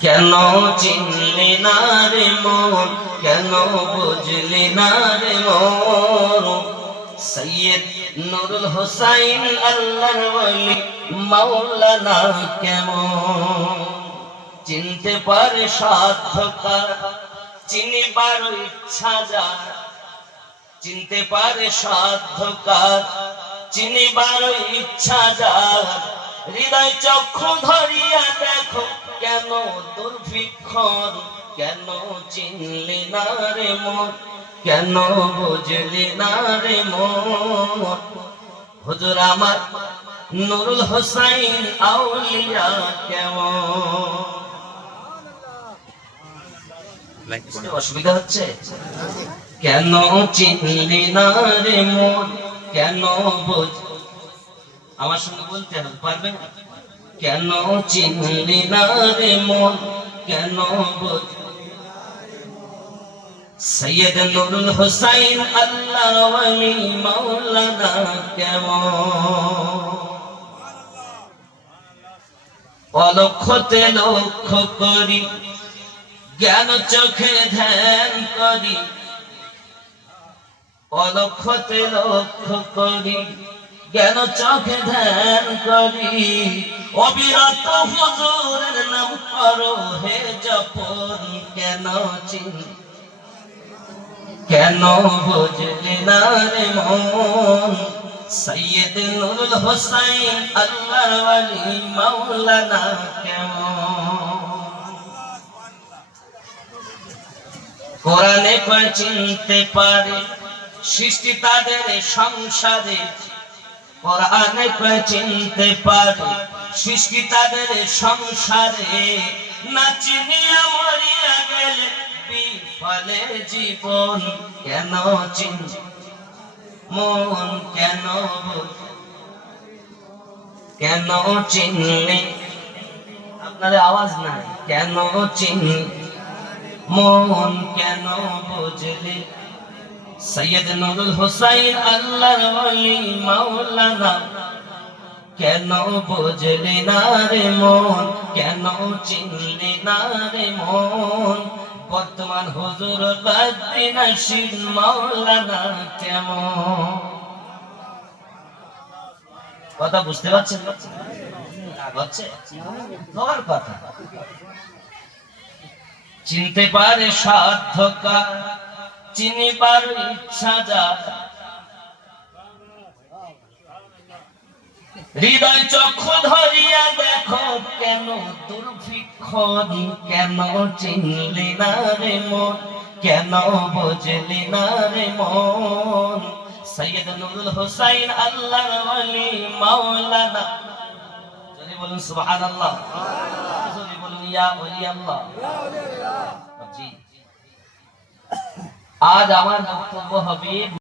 কেন চিনলি না রে মন কেন বুঝলি না রে মন সৈয়দ নুরুল হোসাইন আল্লাহর ওলি মাওলানা কেমন? চিনতে পারে সাধ্যকার, চিনিবার ইচ্ছা যার। চিনতে পারে সাধ্যকার, চিনিবার ইচ্ছা যার। হৃদয় চক্ষু ধরিয়া দেখো কেন দুর্ভিক্ষণ কেন চিনলি না রে মন কেন বুঝলি না রে মন? হুজুর আমার নুরুল হোসাইন আউলিয়া কেমন? অসুবিধা হচ্ছে? কেন চিনলি না রে মন? কেন বুঝ আমার সঙ্গে বলতে পারবে কেন চিনলি না রে মন? কেন সৈয়দ নুরুল হোসাইন আল্লাহ ওয়ালি, মাওলানা অলক্ষতে লক্ষ্য করি, জ্ঞান চোখে ধ্যান করি। অলক্ষতে লক্ষ্য করি জ্ঞান চোখে ধ্যান করি? অবিরত হুজুরের নাম করো, হে জপন কেন চিন? কেন বুঝলি না রে মন? সৈয়দ নুরুল হোসাইন, আল্লাহর ওয়ালি, মাওলানা কেমন? কোরআনে কয়, চিনতে পারে সৃষ্টি তাদের সংসারে কোরআনে চিনতে পারে, সৃষ্টি তাদের সংসারে। না চিনিয়া মরিয়া গেলে বিফলে জীবন কেন চিন, মন কেন কেন চিনলে? আপনার আওয়াজ নাই, কেন চিনলে মন কেন বুঝলি? সৈয়দ নুরুল হোসাইন আল্লাহর ওলি মাওলানা। কেন বুঝলি না রে মন? কেন চিনলি না রে মন? বর্তমান হুজুর বাদ্দিন শিন মাওলানা কেমন? কথা বুঝতে পারছেন হচ্ছে তোমার কথা। চিনতে পারে সাধ্যকার চিনিবার ইচ্ছা যা। হৃদয় চক্ষু ধরিয়া দেখো কেন দুর্ভিক্ষণ কেন চিনলি না রে মন, কেন বুঝলি না রে মন? সৈয়দ নুরুল হোসাইন আল্লাহর ওয়ালি, মাওলানা। যদি বলুন সুবহানাল্লাহ। যদি বলুন ইয়া ওলি আল্লাহ জি। আজ আমার বক্তব্য হবে